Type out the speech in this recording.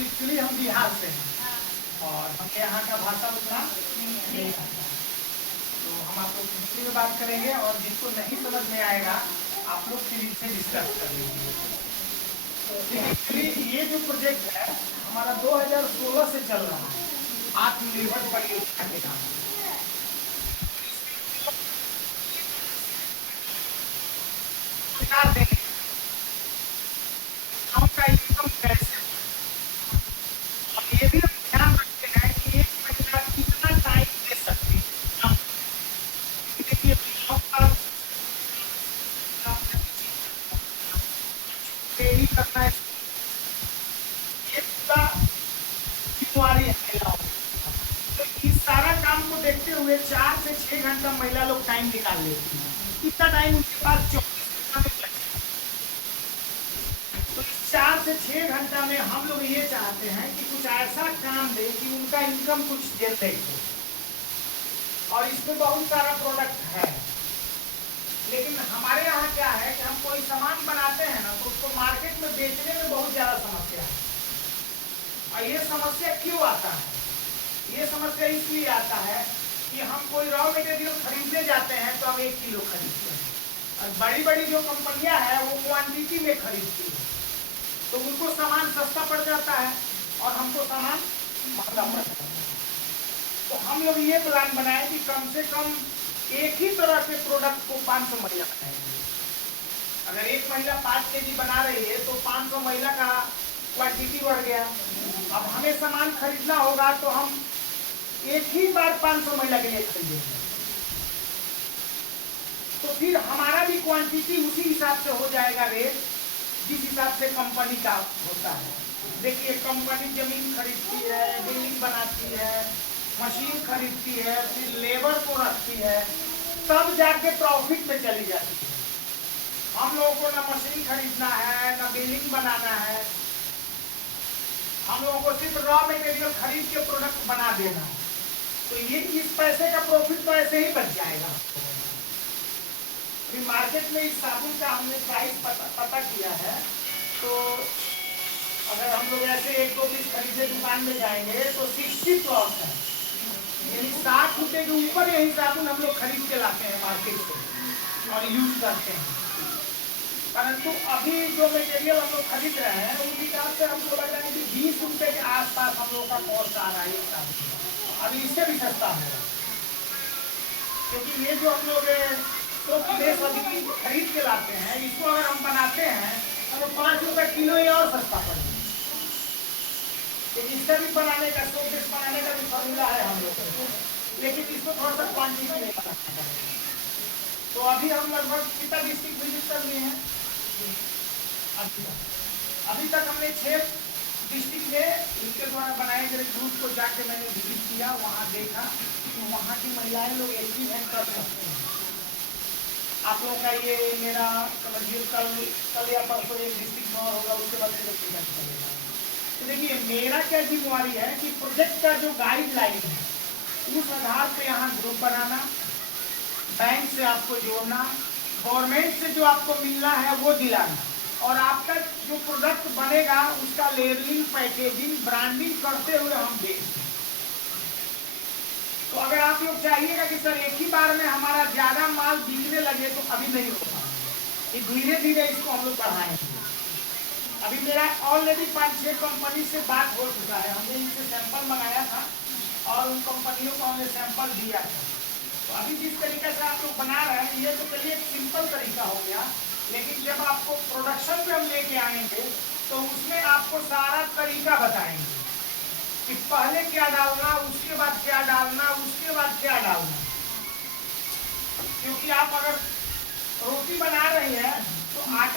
Actually हम बिहार से हैं और हमें यहाँ का भाषा उतना नहीं आता। तो हम आप लोग हिंदी में बात करेंगे और जिसको नहीं समझ में आएगा आप लोग फिर इससे डिस्कस कर लीजिए। तो एक्चुअली ये जो प्रोजेक्ट है हमारा 2016 से चल रहा है, आत्मनिर्भर परियोजना के नाम से का इनकम कैसे, और ये भी हम ध्यान रखते हैं कि एक महिला कितना टाइम दे सकती है। देखिए ही करना है, ये पूरा जिम्मेवारी है महिलाओं की। तो इस सारा काम को देखते हुए 4 से 6 घंटा महिला लोग टाइम निकाल लेती है। कितना टाइम उनके पास 24 घंटा में लगता है। तो इस 4 से 6 घंटा में हम लोग ये चाहते हैं कि कुछ ऐसा काम दे कि उनका इनकम कुछ जनरेट हो। और इसमें बहुत सारा प्रोडक्ट है, लेकिन हमारे यहाँ क्या है कि हम कोई सामान बनाते हैं ना तो उसको मार्केट में बेचने में बहुत ज्यादा समस्या है। और ये समस्या क्यों आता है? ये समस्या इसलिए आता है कि हम कोई रॉ मटेरियल खरीदने जाते हैं तो हम 1 किलो खरीदते हैं, और बड़ी बड़ी जो कंपनियां हैं वो क्वांटिटी में खरीदती है, तो उनको सामान सस्ता पड़ जाता है और हमको सामान महंगा पड़ जाता है। तो हम लोग ये प्लान बनाए कि कम से कम एक ही तरह के प्रोडक्ट को 500 महिला बनाएंगे। अगर एक महिला 5 केजी बना रही है तो 500 महिला का क्वांटिटी बढ़ गया। अब हमें सामान खरीदना होगा तो हम एक ही बार 500 महिला के लिए खरीदेंगे, तो फिर हमारा भी क्वांटिटी उसी हिसाब से हो जाएगा रेट जिस हिसाब से कंपनी का होता है। देखिए कंपनी जमीन खरीदती है, बिल्डिंग बनाती है, मशीन खरीदती है, फिर लेबर को रखती है, तब जाके प्रॉफिट में चली जाती है। हम लोगों को ना मशीन खरीदना है ना बिल्डिंग बनाना है, हम लोगों को सिर्फ रॉ मटेरियल खरीद के प्रोडक्ट बना देना है। तो ये इस पैसे का प्रॉफिट तो ऐसे ही बच जाएगा। अभी मार्केट में इस साबुन का हमने प्राइस पता किया है, तो अगर हम लोग ऐसे 1-2 पीस खरीदे दुकान में जाएंगे तो 60 प्लस है, यानी 60 रुपए के ऊपर यही साबुन हम लोग खरीद के लाते हैं मार्केट से और यूज करते हैं। परंतु अभी जो मटेरियल हम लोग खरीद रहे हैं उस हिसाब से हमको लग रहा है कि 20 रुपए के आसपास हम लोग का कॉस्ट आ रहा है साबुन। अभी इससे भी सस्ता होगा, क्योंकि ये जो हम लोग तो खरीद के लाते हैं, इसको अगर हम बनाते हैं तो 5 रुपए किलो ही और सस्ता पड़ेगा। तो इसका भी बनाने का बनाने का भी फॉर्मूला है हम लोग को, लेकिन इसको थोड़ा सा क्वांटिटी में बनाना पड़ेगा। तो अभी हम लगभग कितना डिस्ट्रिक्ट विजिट कर लिए हैं? अभी तक हमने 6 डिस्ट्रिक्ट में इनके द्वारा बनाए गए ग्रुप को जाके मैंने विजिट किया, वहाँ देखा तो वहाँ की महिलाएं लोग एक्टिव हैं, कर सकते हैं। आप लोगों का ये मेरा समझिए कल या परसों एक डिस्ट्रिक्ट में होगा, उसके बाद प्रेजेंट करेगा। तो देखिए मेरा क्या जिम्मेवारी है कि प्रोजेक्ट का जो गाइडलाइन है उस आधार पे यहाँ ग्रुप बनाना, बैंक से आपको जोड़ना, गवर्नमेंट से जो आपको मिलना है वो दिलाना, और आपका जो प्रोडक्ट बनेगा उसका लेबलिंग, पैकेजिंग, ब्रांडिंग करते हुए हम बेचते हैं। तो अगर आप लोग चाहिएगा कि सर एक ही बार में हमारा ज्यादा माल बिकने लगे तो अभी नहीं होगा, ये धीरे धीरे इसको हम लोग बढ़ाएंगे। अभी मेरा ऑलरेडी 5-6 कंपनी से बात हो चुका है, हमने इनसे सैंपल मंगाया था और उन कंपनियों को हमने सैंपल दिया था। तो अभी जिस तरीके से आप लोग बना रहे हैं ये तो चलिए एक सिंपल तरीका हो गया, लेकिन जब आपको प्रोडक्शन पे हम लेके आएंगे तो उसमें आपको सारा तरीका बताएंगे कि पहले क्या डालना, उसके बाद क्या डालना, उसके बाद क्या डालना। क्योंकि आप अगर रोटी बना रही है तो आटा